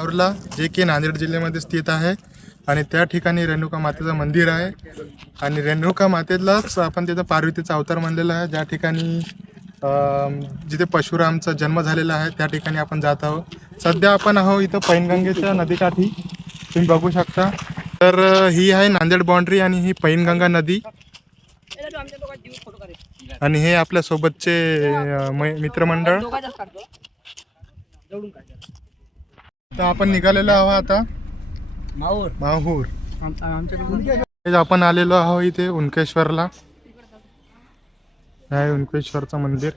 औरला जे की नांदेड जिल्ह्यामध्ये स्थित आहे आणि त्या ठिकाणी रेणुका मातेचं मंदिर आहे आणि रेणुका मातेलाच आपण तिथं पार्वतीचा अवतार मानलेला आहे. ज्या ठिकाणी जिथे परशुरामचा जन्म झालेला आहे त्या ठिकाणी आपण जात आहोत. सध्या आपण आहोत इथं पैनगंगेच्या नदीकाठी, तुम्ही बघू शकता. तर ही आहे नांदेड बाउंड्री आणि ही पैनगंगा नदी आणि हे आपल्या सोबतचे मित्रमंडळ. तर आपण निघालेलो आहोत आता माहूर. आपण आलेलो आहोत इथे उनकेश्वरला. आहे उनकेश्वरचं मंदिर.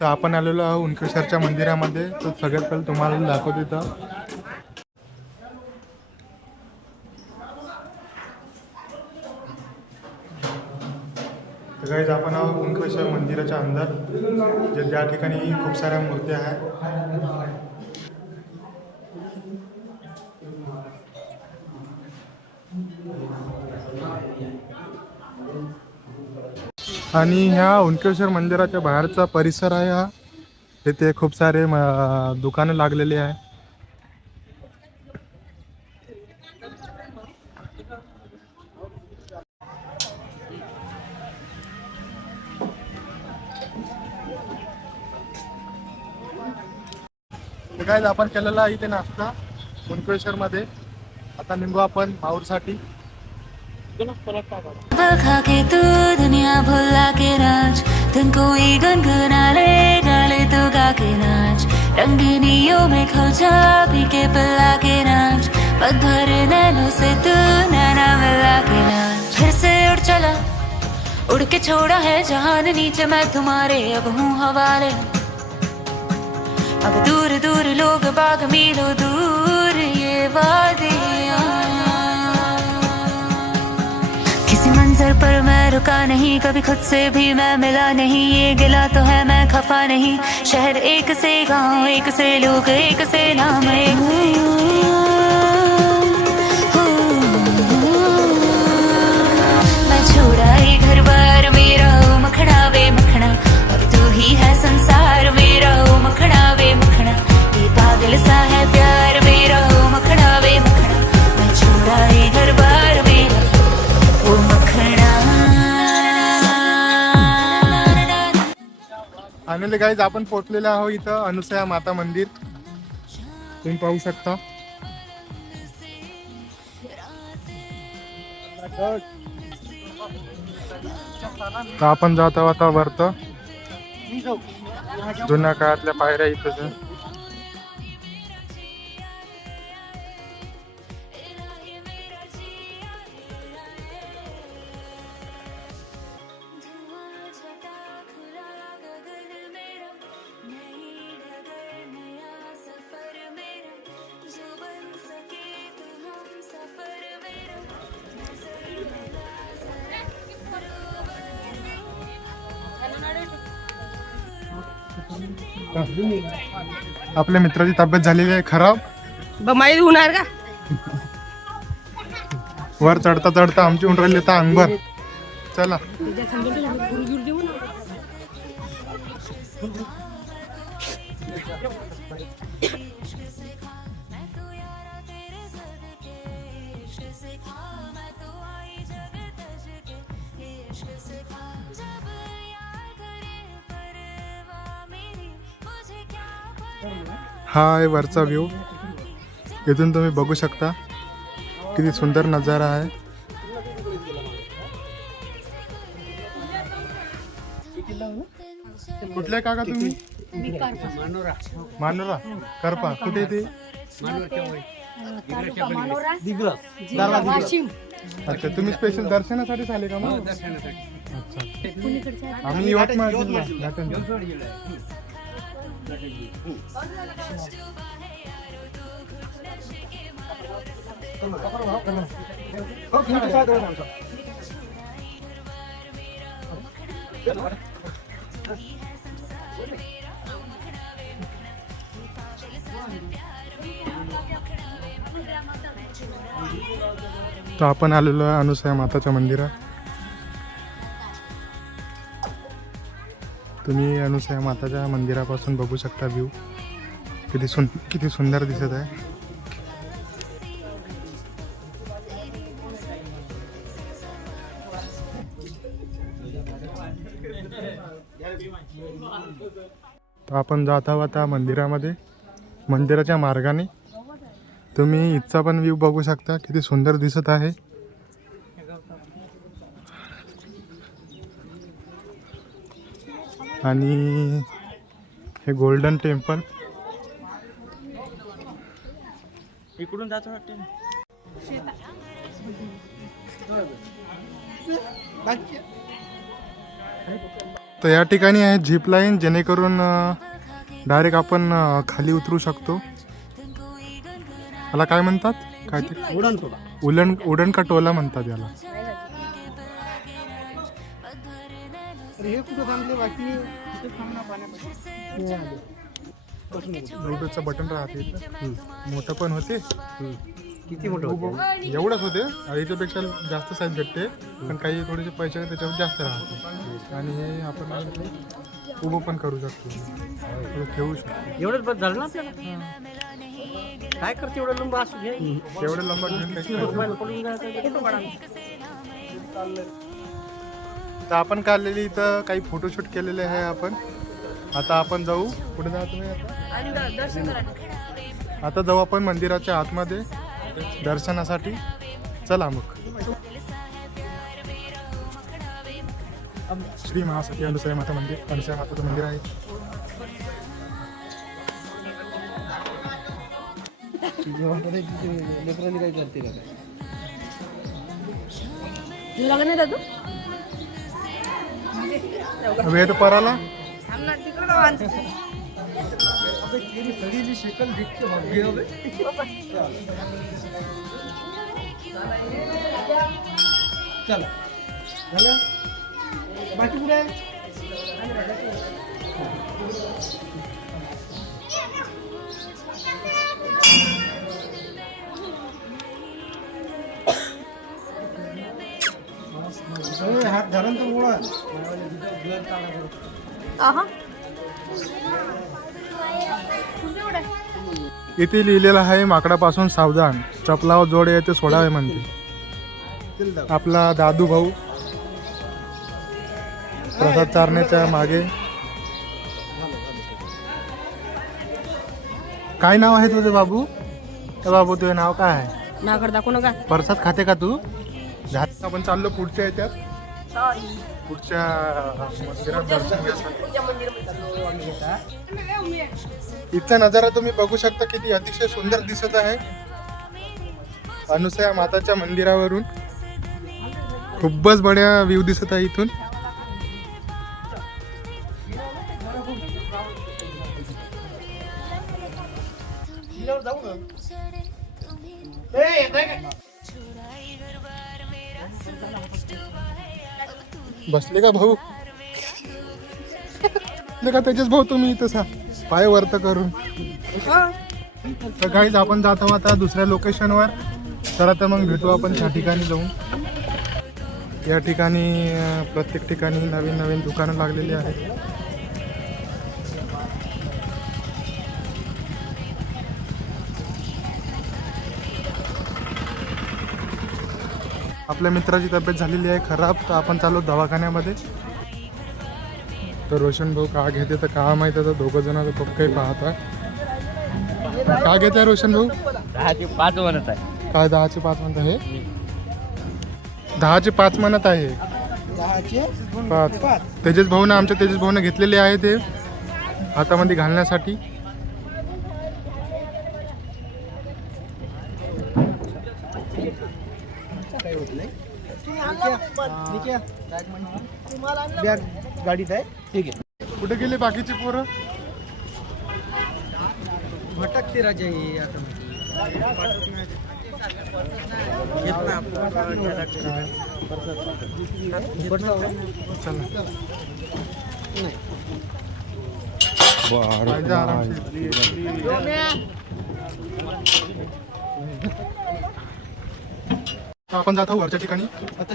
तर आपण आलेलो आहोत उनकेश्वरच्या मंदिरामध्ये. तर सगळ्यात पहिले तुम्हाला दाखवतो इथं. तर गाईज आपण आहोत उनकेश्वर मंदिराच्या अंदर, ज्या ठिकाणी खूप साऱ्या मूर्त्या आहेत. आणि ह्या उनकेश्वर मंदिराच्या बाहेरचा परिसर आहे हा. तिथे खूप सारे दुकानं लागलेली आहे. काय आपण केलेला इथे नाश्ता उनकेश्वर मध्ये. आता निघू आपण माहूरसाठी. खा के तू दुनिया भुला के नाच, धुन कोई गुनगुना ले, डाले तो गा के नाच, रंगीनियों में खो जा, पी के पिला के नाच, पग भर नैनों से तू नैना मिला के नाच. फिर से उड़ चला, उड़ के छोड़ा है जहान नीचे, मैं तुम्हारे अब हूँ हवाले. अब दूर दूर लोग बाग मीलों दूर ये वादियाँ. किसी मंजर पर मैं रुका नहीं, कभी खुद से भी मैं मिला नहीं. ये गिला तो है मैं खफा नहीं, शहर एक से गांव एक से लोग एक से नाम. मैं छोड़ा ये घर बार मेरा ओ मखना वे मखना, अब तू ही है संसार मेरा ओ मखना वे मखना. ये पागल सा है प्यार मेरा ओ मखना वे मखना. मैं छोड़ा ये घर बार मेरा ओ मखना. आणि गाईज आपण पोहोचलेलो आहोत इथं अनुसया माता मंदिर. तुम्ही पाहू शकता. तर आपण जात आहोत आता वरत. जुन्या काळातल्या पायऱ्या इथं. आपल्या मित्राची तब्येत झालेली आहे खराब. माहीत होणार का? वर चढता चढता आमची उंट राहिली तर अंगभर. चला हा आहे वरचा व्ह्यू. इथून तुम्ही बघू शकता किती सुंदर नजारा आहे. कुठले काका तुम्ही? मानोरा करपा. कुठे ते? अच्छा, तुम्ही स्पेशल दर्शनासाठीच आले का मग? अच्छा, आम्ही यवतमाळ जिल्हा. तर आपण आलेलो आहे अनुसया माताच्या मंदिरात. तुम्ही अनुसया माताच्या मंदिरापासून बघू शकता व्ह्यू किती सुंदर दिसत आहे. तर आपण जात आहोत आता मंदिरामध्ये. मंदिराच्या मार्गाने तुम्ही इथचा पण व्ह्यू बघू शकता किती सुंदर दिसत आहे. आणि हे गोल्डन टेम्पल. इकडून जायचं वाटतं. तर या ठिकाणी आहे झिप लाईन, जेणेकरून डायरेक्ट आपण खाली उतरू शकतो. याला काय म्हणतात? काय ते उडण का टोला म्हणतात याला. ब्लूटूथचं बटन राहते इथं. मोठं पण होते. किती मोठं एवढंच होते. याच्यापेक्षा जास्त साईज भेटते, पण काही थोडेसे पैसे त्याच्यावर जास्त राहते. आणि हे आपण उभं पण करू शकतो, ठेवू शकतो. एवढंच बस झालं ना आपल्याला. काय करते एवढं लंब असू घे. एवढं लंबा घेऊन काही तर आपण काढलेली इथं काही फोटोशूट केलेले आहे आपण. आता आपण जाऊ. पुढे जातो मी आता जाऊ आपण मंदिराच्या आतमध्ये दर्शनासाठी. चला मग. श्री महासती अनुसया माता मंदिर, अनुसया माताचं मंदिर आहे. लग्न दादू वेद पराला चला झालं. बाकी कुठे आहे? हात धरण तर मुळा. इथे लिहिलेलं आहे माकडापासून सावधान, चपलावर जोडे ते सोडावे म्हणते. आपला दादू भाऊ प्रसाद चारण्याच्या मागे. काय नाव आहे तुझे बाबू? बाबू तुझे नाव काय आहे? नाकड दाखवू नका. प्रसाद खाते का तू? आपण चाललो पुढच्या याच्यात, पुढच्या मंदिरात दर्शन घ्यायसाठी. इथचा नजारा तुम्ही बघू शकता किती अतिशय सुंदर दिसत आहे. अनुसया माताच्या मंदिरावरून खूपच बढिया व्ह्यू दिसत आहे इथून. बसले का भाऊ? का त्याच्याच भाऊ तुम्ही इथं पाय वरत करून. तर काहीच आपण जात आहोत आता दुसऱ्या लोकेशनवर. तर आता मग भेटू आपण त्या ठिकाणी जाऊन. या ठिकाणी प्रत्येक ठिकाणी नवीन नवीन दुकानं लागलेली आहेत. आपल्या मित्राची तब्येत झालेली आहे खराब, तर आपण चालू दवाखान्यामध्ये. तर रोशन भाऊ का घेते तर का माहिती आहे. तर दोघं जण खूप काही पाहत आहे. का घेत आहे रोशन भाऊ? 10चे 5 म्हणत आहे. काय 10चे 5 म्हणत आहे? 10चे 5 म्हणत आहे. 5 तेजस भाऊनं, आमच्या तेजस भाऊनं घेतलेले आहे ते हातामध्ये घालण्यासाठी. गाडीत आहे. ठीक आहे. कुठे गेले बाकीचे पोरं? भटकते राजा हे आता. चला पाहिजे आरामशीर. तर आपण जातो वरच्या ठिकाणी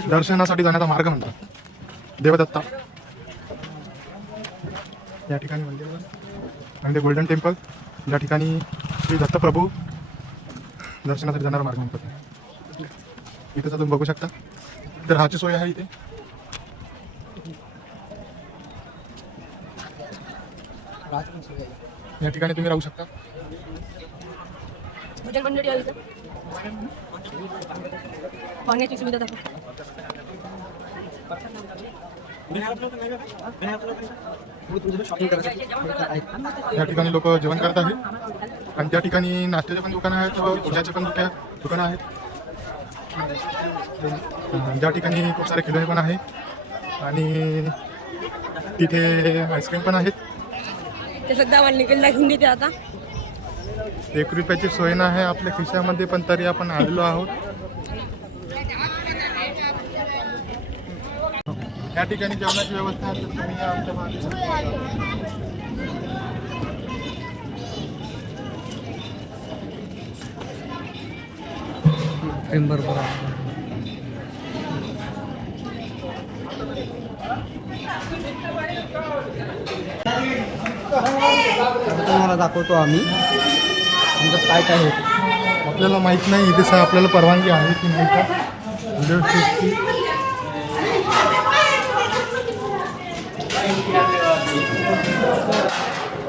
दर्शनासाठी जाण्याचा मार्ग म्हणतात देवदत्ता या ठिकाणी मंदिर आहे. आणि ते गोल्डन टेम्पल या ठिकाणी श्री दत्तप्रभू दर्शनासाठी जाणारा मार्ग म्हणतात. इथं तुम्ही बघू शकता तर राहायची सोय आहे इथे. या ठिकाणी तुम्ही राहू शकता. हॉटेल मंडळी आहे इथं. पाण्याची सुविधा दाखव. या ठिकाणी लोक जेवण करत आहेत आणि त्या ठिकाणी नाश्त्याचे पण दुकानं आहेत व पूजाचे पण दुकानं आहेत. ज्या ठिकाणी खूप सारे खिलोणे पण आहे आणि तिथे आईस्क्रीम पण आहेत. ते सध्या आम्हाला निघायला घेऊन देते आता. 1 रुपयाची सोय नाही आपल्या खिशामध्ये पण तरी आपण आलेलो आहोत. या ठिकाणी जेवणाची व्यवस्था आहे तर तुम्ही आमच्या मागे तुम्हाला दाखवतो आम्ही नंतर काय काय होतं. आपल्याला माहित नाही इथे आपल्याला परवानगी आहे की नाही का व्हिडिओ शूटची.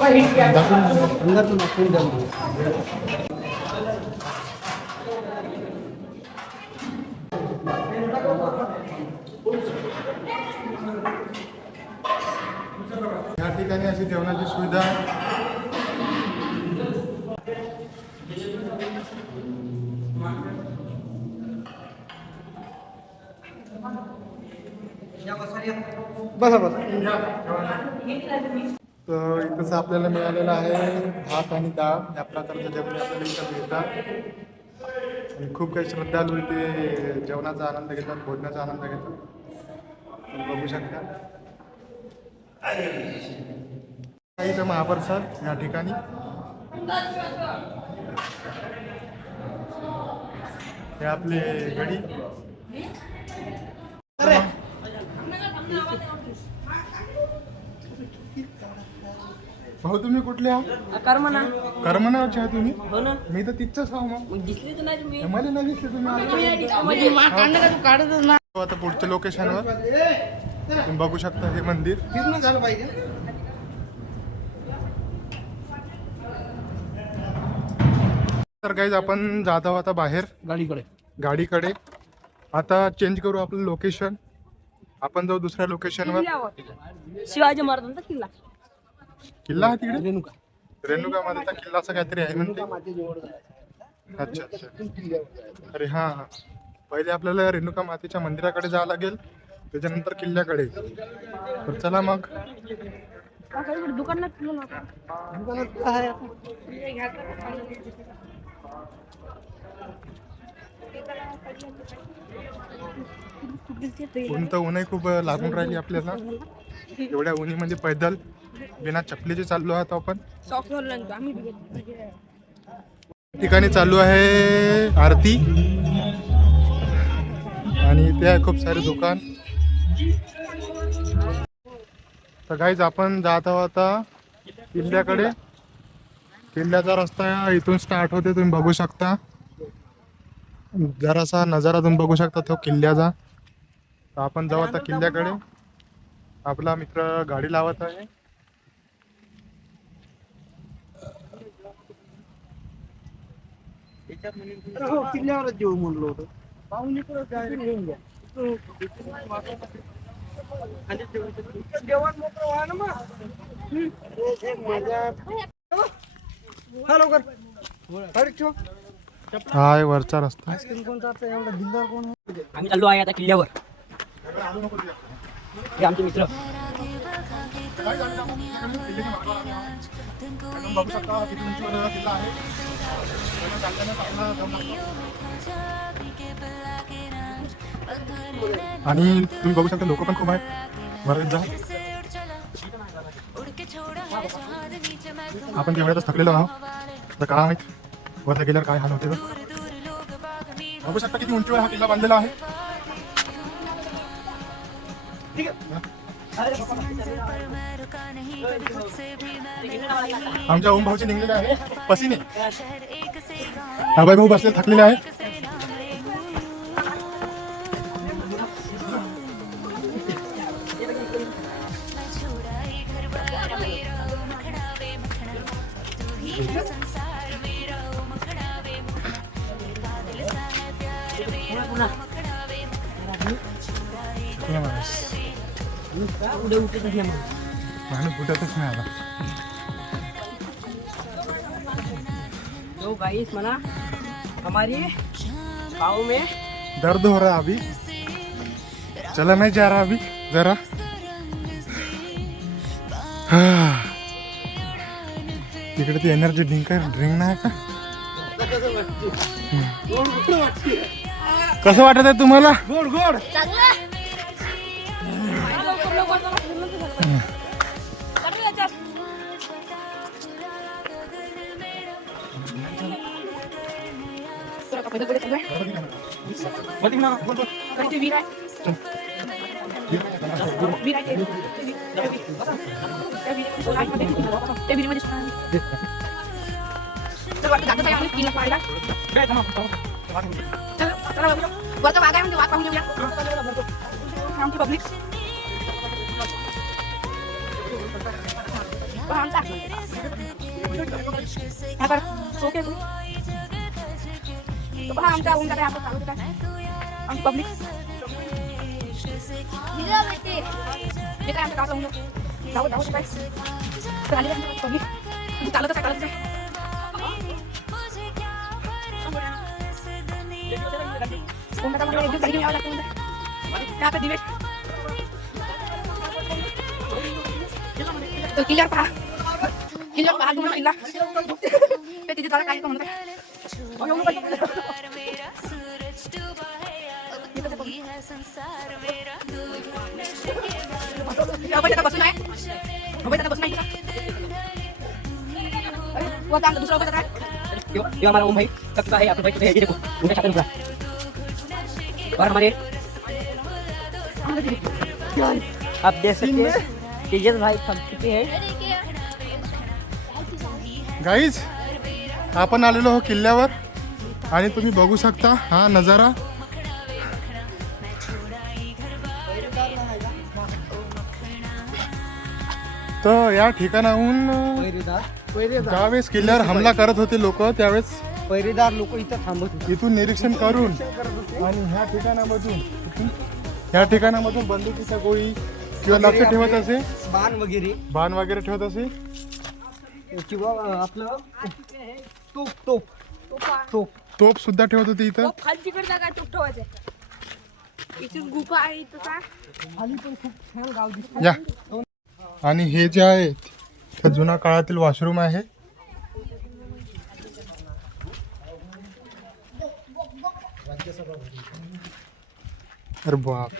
अंदर दाखवून द्या मला. या ठिकाणी अशी जेवणाची सुविधा आहे. बसा बसा. तर इथंच आपल्याला मिळालेलं आहे भात आणि डाळ या प्रकारचं जेवण आपल्याला इथं मिळतात. आणि खूप काही श्रद्धाळू इथे जेवणाचा आनंद घेतात, भोजनाचा आनंद घेतात. तुम्ही बघू शकता इथं महाप्रसाद या ठिकाणी. हे आपले गडी. भाऊ तुम्ही कुठले आहात? कर्मना. कर्मनावरचे आहात तुम्ही? हो ना. मी तर तिथंच आहो मग. मग दिसली तर नाही तुम्ही. मला नाही दिसले तुम्ही. म्हणजे काढणं का तू काढतच ना. आता पुढच्या लोकेशनवर तुम्ही बघू शकता हे मंदिर. फिरणं झालं पाहिजे. तर गाईज आपण जात आहोत आता बाहेर गाडीकडे. आता चेंज करू आपलं लोकेशन. आपण जाऊ दुसऱ्या लोकेशनवर. शिवाजी महाराजांचा किल्ला. किल्ला आहे तिकडे रेणुका मातेचा किल्ला असं काहीतरी आहे म्हणते. अच्छा अच्छा. अरे हा पहिले आपल्याला रेणुका मातेच्या मंदिराकडे जावं लागेल त्याच्यानंतर किल्ल्याकडे. तर चला मग. दुकानात ऊन तर ऊनही खूप लागून राहिली आपल्याला. एवढ्या उन्हीमध्ये पैदल बिना चपलीचे चाललो आहोत आपण. ठिकाणी चालू आहे आरती आणि इथे आहे खूप सारे दुकान. तर गाईज आपण जात आहोत आता किल्ल्याकडे. किल्ल्याचा रस्ता इथून स्टार्ट होते तुम्ही बघू शकता. जरासा नजारा तुम्ही बघू शकता तो किल्ल्याचा. तर आपण जाऊ आता किल्ल्याकडे. आपला मित्र गाडी लावत आहे. किल्ल्यावरच जेव म्हणलं होतं. हा आहे वरचा रस्ता. आम्ही चाललो आहे आता किल्ल्यावर. हे आमचे मित्र. बघू शकता किती उंचीवर किल्ला आहे. आणि तुम्ही बघू शकता लोक पण खूप आहेत. बरेच जण आपण तेवढ्यातच थकलेलो आहोत. तर काय माहित वरती गेल्यावर काय हाल होते. बघू शकता किती उंचीवर हा किल्ला बांधलेला आहे. आमच्या ओम भाऊचे निघलेले आहे पसीने. अभय भाऊ बसले थकलेले आहे. माणूस बुटतच नाही आला. तो गाइस मना हमारी गाँव में दर्द हो रहा अभी. चला नहीं जा रहा अभी जरा. तिकडे ती एनर्जी ड्रिंक नाही का. कसं वाटत आहे तुम्हाला. गोड गोड पब्लिक आमच्या पब्लिक चालत दिवेश तो किल्ल्यावर पहा तुम्हाला किल्ला ते तिथे जरा काय म्हणतात बसून आहे बसून आहे दूसरा ये हमारा ओम भाई कब का है आपके भाई ये देखो उनका छात्र रुका और हमारे आप देख सकते हैं तेजस भाई थक चुके हैं. गाईज आपण आलेलो हो किल्ल्यावर आणि तुम्ही बघू शकता हा नजारा. तर या ठिकाणाहून ज्यावेळेस किल्ल्यावर हमला करत होते लोक त्यावेळेस पहिरेदार लोक इथं थांबत होते. इथून निरीक्षण करून आणि ह्या ठिकाणामधून बंदुकीच्या गोळी किंवा लक्ष ठेवत असे बाण वगैरे ठेवत असे किंवा आपलं तोप सुद्धा ठेवत होते इथं. खालची कडे जागा तूप ठेवायचं. इथून गुफा आहे इथं का खाली पण खूप छान गाव दिसतं. या आणि हे जे आहे ते जुन्या काळातील वॉशरूम आहे. अरे बाप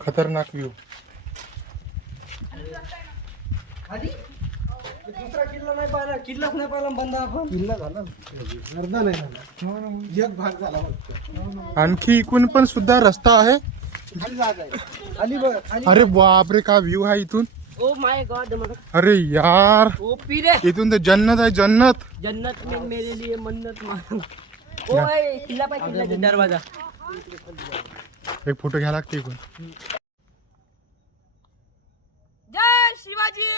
खतरनाक व्ह्यू. दुसरा किल्ला नाही पाहिला किल्लाच नाही पाहिला बंद आपण किल्ला झाला अर्धा नाही झाला एक भाग झाला फक्त. आणखी इकडून पण सुद्धा रस्ता आहे. खाली जागा आहे खाली बघ खाली. अरे बाप रे का व्ह्यू आहे इथून. ओ माय गॉड अरे यार ओ पीरे इथून तर जन्नत आहे जन्नत. जन्नत में मेरे लिए मन्नत मांग. ओ ए किल्ला पाय किल्ला दरवाजा. एक फोटो घ्या लागते इकडून. जय शिवाजी.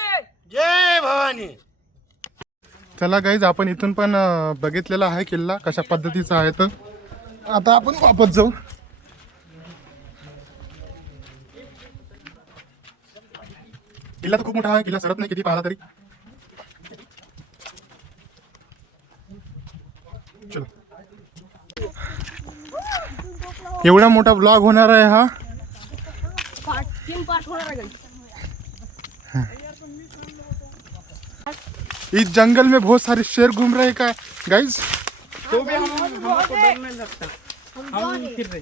जय भवानी. चला गाईज आपण इथून पण बघितलेला आहे किल्ला कशा पद्धतीचा आहे. तर आता आपण वापस जाऊ. किल्ला तर खूप मोठा आहे. किल्ला सरत नाही किती पाहिला तरी. चलो एवढा मोठा ब्लॉग होणार आहे हा. तीन पार्ट होणार आहे. इस जंगल में बहुत सारे शेर घूम रहे हैं गाइस. तो भी हमको डर नहीं लगता. हम फिर रहे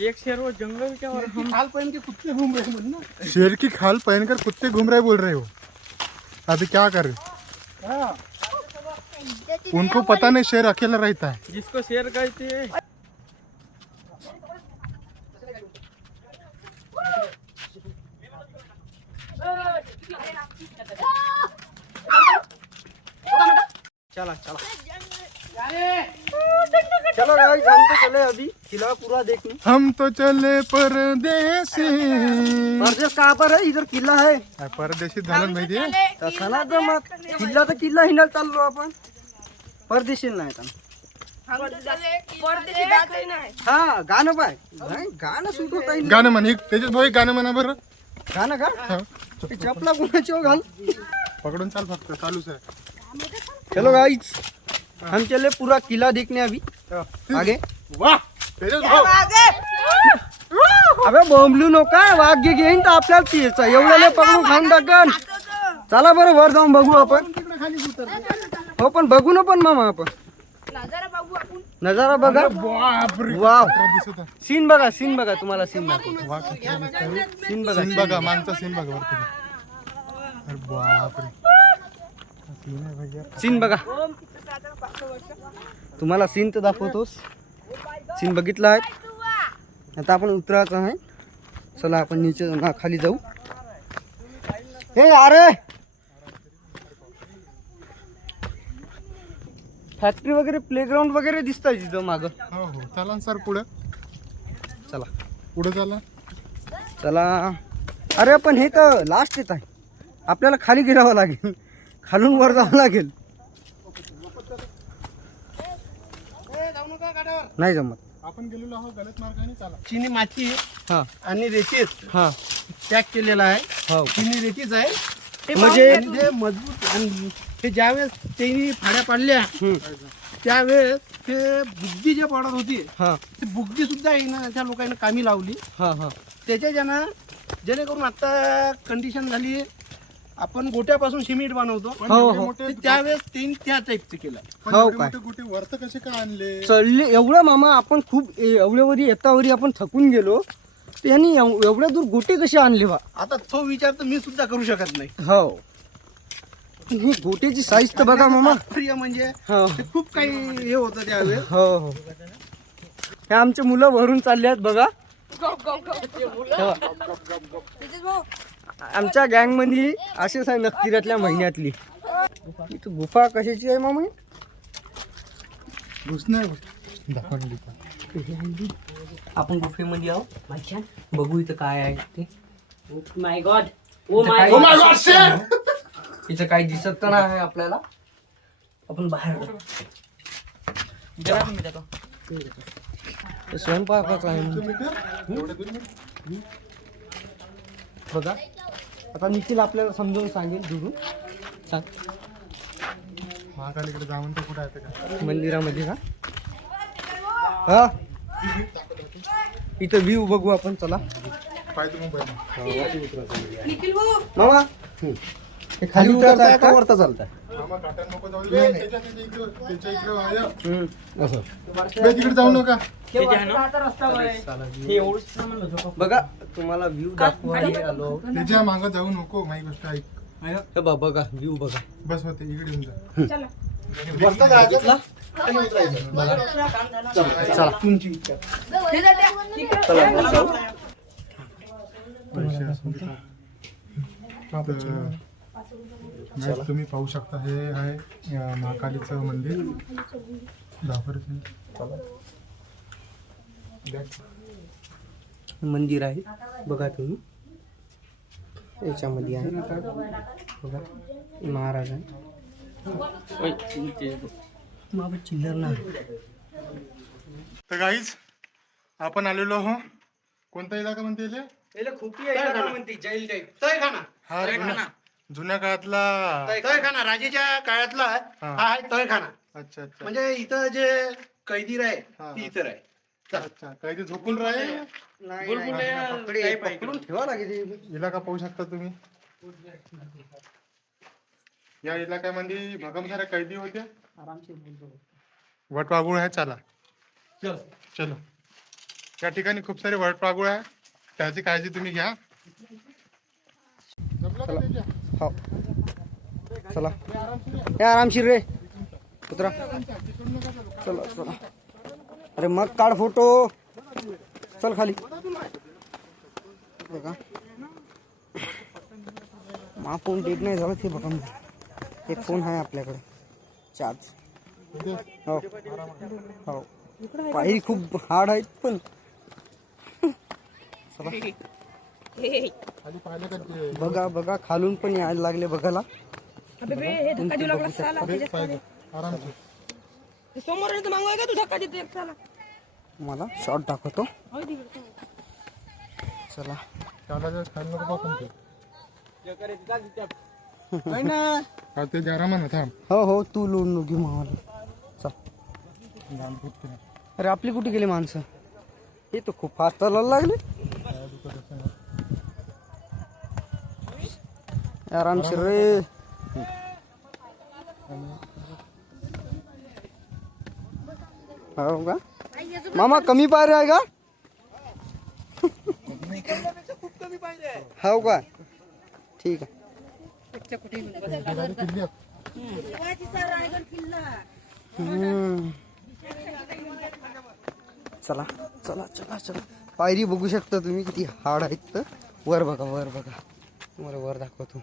एक शेर वो जंगल क्या और हम खाल पहन के कुत्ते घूम रहे हैं ना। शेर की खाल पहनकर कुत्ते घूम रहे बोल रहे हो, अभी क्या कर हाँ, उनको पता नहीं शेर अकेला रहता है। जिसको शेर कहते हैं। चला चला चलो गाइस, हम तो चले अभी किला पूरा देखने। हम तो चले परदेसी। परदेश कहाँ पर है? इधर किल्ला है। परदेशी झालं माहिती आहे? तसं ना जमत, किल्ला तर किल्ला हिंडायला चाललो आपण, परदेशी नाही आता. हा गाणं पाय, गाणं सुट होत आहे. गाणं म्हण, त्याच्यात भाऊ एक गाणं म्हणा बरं. गाणं का? ते चपला कुणाची हो घाल. पकडून चाल, फक्त चालूच आहे. चलो गाइस, हम चले पूरा किला देखने अभी आगे. वाह, त्याच्यात भाऊ. अबे बोंबलू नका, वाघ घेईन तर आपल्याला तीच एवढ्याला पकडून खाऊन टाकन. चला बरं वर जाऊन बघू आपण. हो पण बघू ना पण मामा आपण. नजारा बघा. बापरे, वाव, दिसत आहे. सीन बघा, सीन बघा, तुम्हाला सीन दाखवतो. वाह, किती मस्त आहे. सीन बघा, सीन बघा, मागचा सीन बघा वरती. अरे बापरे, सीन आहे भैया. सीन बघा. तुम्हाला सीन तर दाखवतोस. सीन बघितला आहे. आता आपण उतरायचं आहे. चला आपण नीचे खाली जाऊ. हे अरे, फॅक्टरी वगैरे, प्लेग्राऊंड वगैरे दिसतंय तिथं मागं. हो हो, चला सर पुढे. चला पुढे चला. चला. अरे पण हे तर लास्ट येत आहे. आपल्याला खाली गिरावं लागेल, खालून वर जावं लागेल. नाही जमत. आपण गेलेलो आहोत गलत मार्गाने. चला. चिनी माती हा आणि रेतीच हा पॅक केलेला आहे. हो. चिनी रेतीच आहे. म्हणजे आणि ते मजबूत. आणि ते ज्यावेळेस त्यांनी फाड्या पाडल्या त्यावेळेस ते बुद्धी जे पडत होती, हा ती बुद्धी सुद्धा त्या लोकांनी कामी लावली. हा हा त्याच्या जेणेकरून आता कंडिशन झाली, आपण गोट्यापासून सिमेंट बनवतो. पण हो, एवढे हो. मोठे ते त्यावेळेस त्यांनी त्या टाईपचं केलं. पण हो एवढे काय? मोठे गोटे वरत कसे काय आणले? चढले एवढं मामा, आपण खूप एवढ्यावरी येतावरी आपण थकून गेलो. त्यांनी एवढ्या दूर गोटे कसे आणले बा? आता तो विचार तर मी सुद्धा करू शकत नाही. हो. ही गोट्याची साईज तर बघा मामा. प्रिय म्हणजे हो ते खूप काही हे होतं त्यावेळेस. हो हो. हे आमचे मुलं वरून चालले आहेत बघा. तेव्हा. आमच्या गँग मध्ये असेच आहे नक्कीरातल्या महिन्यातली. इथं गुफा कशाची आहे मामा? घुसणार दाखवली. आपण गुफेमध्ये आहो माहिती. बघू इथं काय आहे ते. माय गॉड, इथं काही दिसत तर नाही आपल्याला. आपण बाहेर ते स्वयंपाकाचं आहे बघा. आता निखिल आपल्याला समजावून सांगेल. दुरून सांग. महाकालीकडे जाऊन तर कुठे आहे का? मंदिरामध्ये का? हा, इथं व्ह्यू बघू आपण. चला पाहिजे मोबाईल. मामा, हे खाली उतरताय का वरता चालताय? मामा काटा नको जाऊ दे. त्याच्या इकडे वाया. असं बे, तिकडे जाऊ नका. बघा, तुम्हाला व्ह्यू दाखवायला आलो. त्याच्या मागं जाऊ नको. माझी गोष्ट ऐक. हे बघा व्ह्यू बघा. बस होते, इकडे येऊन जा. चला तुमची इच्छा. पैसे असून दे. तर, guys, तुम्ही पाहू शकता, हे आहे महाकालीचं मंदिर. मंदिर आहे बघा तुम्ही. याच्यामध्ये आहे बघा, महाराज आहे. बाबा चिल्लर नाही. तर गाईज, आपण आलेलो आहो. कोणता इलाका म्हणते याले? जैल टाईप तयखाना. हा जुन्या काळातला. तयखाना राजेच्या काळातला हा. हा आहे तयखाना. अच्छा अच्छा म्हणजे इथं जे कैदी आहे हा. ती इथं आहे. अच्छा. काही ते झोपून राहील. पकडून ठेवा लागेल. इलाका पाहू शकता तुम्ही. या इलाक्यामध्ये भगमसाऱ्या कैदी होत्या. वटवागुळ आहे. चला चलो. या ठिकाणी खूप सारे वटवाघूळ आहे, त्याची काळजी तुम्ही घ्या. हो चला हे आरामशीर रे उतरा. चला चला. अरे मग काढ फोटो. चल खाली. बघा मा फोन डेट नाही झाला ते बघा. एक फोन आहे आपल्याकडे चार्ज. हो हो पायरी खूप हार्ड आहेत पण बघा बघा खालून पण यायला लागले बघायला. मला शॉर्ट दाखवतो. चला ते जरा म्हणा थांब. हो हो तू लोन नको घेऊ मावाला. चल. अरे आपली कुठे गेली माणसं. हे तर खूप फास्ट चालायला लागले. आरामशीर रे. हो का मामा कमी पायरे आहे का. हो का ठीक आहे. चला चला चला चला. पायरी बघू शकता तुम्ही किती हार्ड आहेत. तर वर बघा वर बघा. तुम्हाला वर दाखवतो.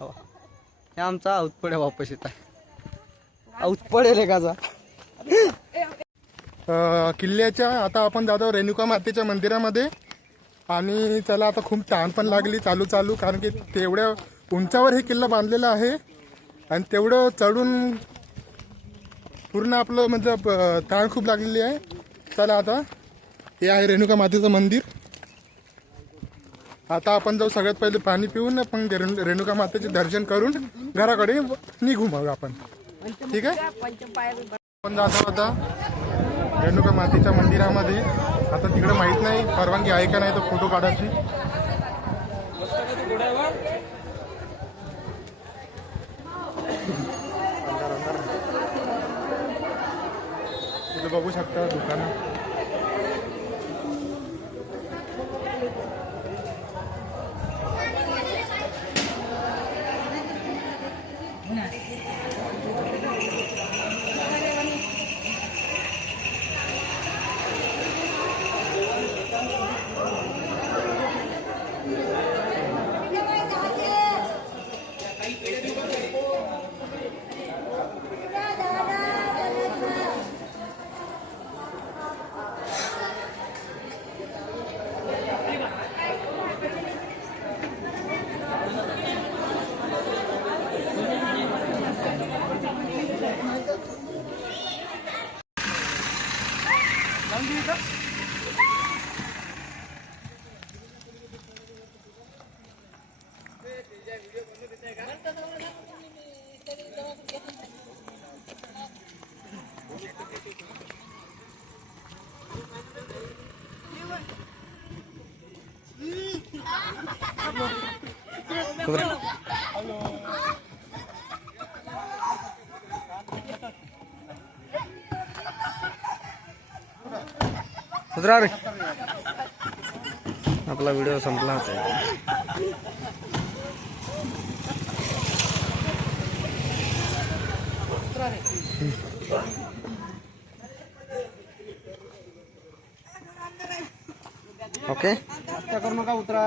हो हे आमचा आउतपड्या वापस येत आहे. आउतपडेल एकाचा. किल्ल्याच्या आता आपण जातो रेणुका मातेच्या मंदिरामध्ये. आणि चला आता खूप तहान पण लागली चालू कारण की तेवढ्या उंचावर हे किल्ला बांधलेला आहे आणि तेवढं चढून पूर्ण आपलं म्हणजे तहान खूप लागलेली आहे. चला आता हे आहे रेणुका मातेचं मंदिर. आता आपण जाऊ सगळ्यात पहिले पाणी पिऊन पण रेणुका मातेचे दर्शन करून घराकडे निघू मग आपण. ठीक आहे. आपण जातो आता रेणुका मातेच्या मंदिरामध्ये. आता तिकडे माहित नाही परवानगी आहे का नाही तर फोटो काढायची. तिथे बघू शकता दुकानं. उतरा रे. आपला व्हिडिओ संपला होता. ओके. करू नका उतरा.